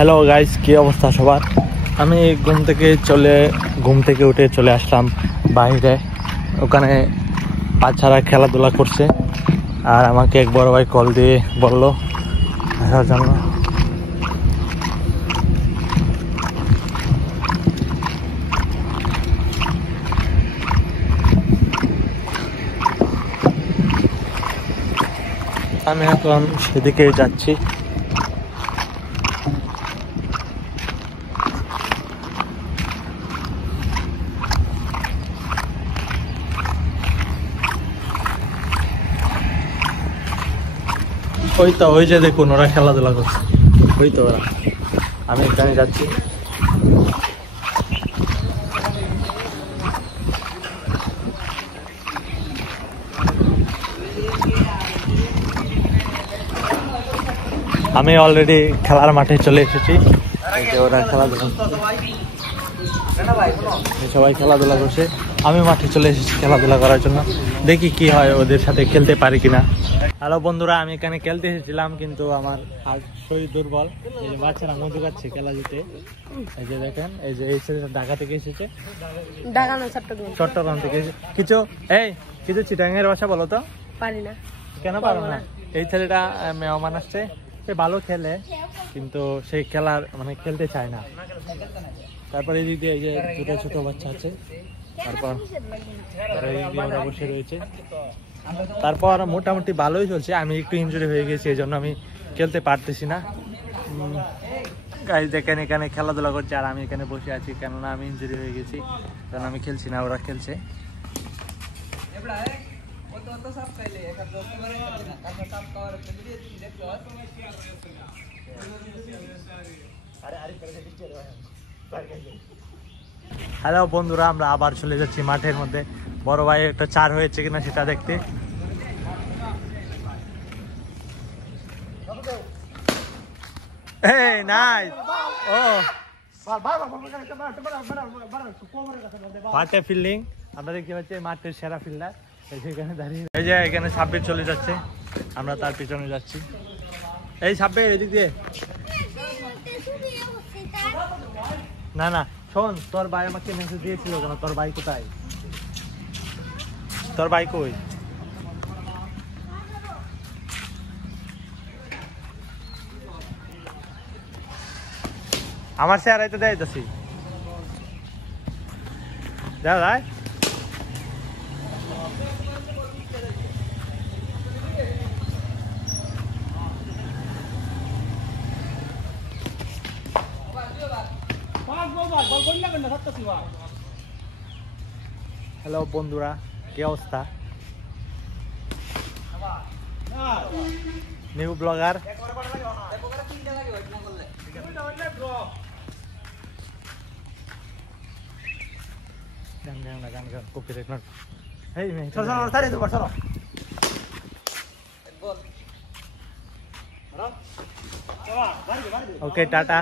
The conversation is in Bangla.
হ্যালো গাইস, কি অবস্থা সবার? আমি ঘুম থেকে উঠে চলে আসলাম বাইরে। ওখানে বাচ্চারা খেলাধুলা করছে আর আমাকে এক বড় ভাই কল দিয়ে বললো আসার জন্য। আমি এখন সেদিকে যাচ্ছি। ওই যে দেখুন, ওরা খেলাধুলা করছে। ওই তো ওরা, আমি এখানে যাচ্ছি। আমি অলরেডি খেলার মাঠে চলে এসেছি। ওরা খেলাধুলা, সবাই খেলাধুলা করছে। আমি মাঠে চলে এসেছি খেলাধুলা করার জন্য। দেখি কি হয়, ওদের সাথে খেলতে পারি কিনা। হ্যালো বন্ধুরা, আমি এখানে খেলতে এসেছিলাম কিন্তু আমার শরীর দুর্বল। এই যে বাচ্চারা মজা করছে খেলা দিতে। এই যে দেখেন, এই যে এই ছেলেটা ঢাকা থেকে এসেছে, চট্টগ্রাম থেকে কিছু চিটাঙ্গের ভাষা বলো তো। পারি না। কেন পারো না? এই ছেলেটা মেহমান আসছে, সে ভালো খেলে কিন্তু সেই খেলতে চায় না। তারপরে এদিকে এই যে দুটো ছোট বাচ্চা আছে, তারপর ওরা বসে রয়েছে। তারপর মোটামুটি ভালোই চলছে। আমি একটু ইনজুরি হয়ে গেছি, এই জন্য আমি খেলতে পারতেছি না। গাইস দেখেন, এখানে খেলাধুলা করছে আর আমি এখানে বসে আছি, কেননা আমি ইনজুরি হয়ে গেছি, কারণ আমি খেলছি না, ওরা খেলছে। হ্যালো বন্ধুরা, আমরা আবার চলে যাচ্ছি মাঠের মধ্যে। বড় ভাই একটা 4 হয়েছে কিনা সেটা দেখতে। মাঠে ফিল্ডিং আমরা দেখতে পাচ্ছি, মাঠের সেরা ফিল্ডার সেখানে দাঁড়িয়ে। এই যে এখানে সাব্বির চলে যাচ্ছে, আমরা তার পিছনে যাচ্ছি। এই সাব্বির, এদিক দিয়ে। না শোন, তোর ভাই আমাকে মেসেজ দিয়েছিল কেন? তোর ভাই কোথায়? তোর ভাই কই? আমার সে আড়াইতে দেয় যাচ্ছি। দাদা হ্যালো বন্ধুরা, কি অবস্থা? New blogger. Okay, tata.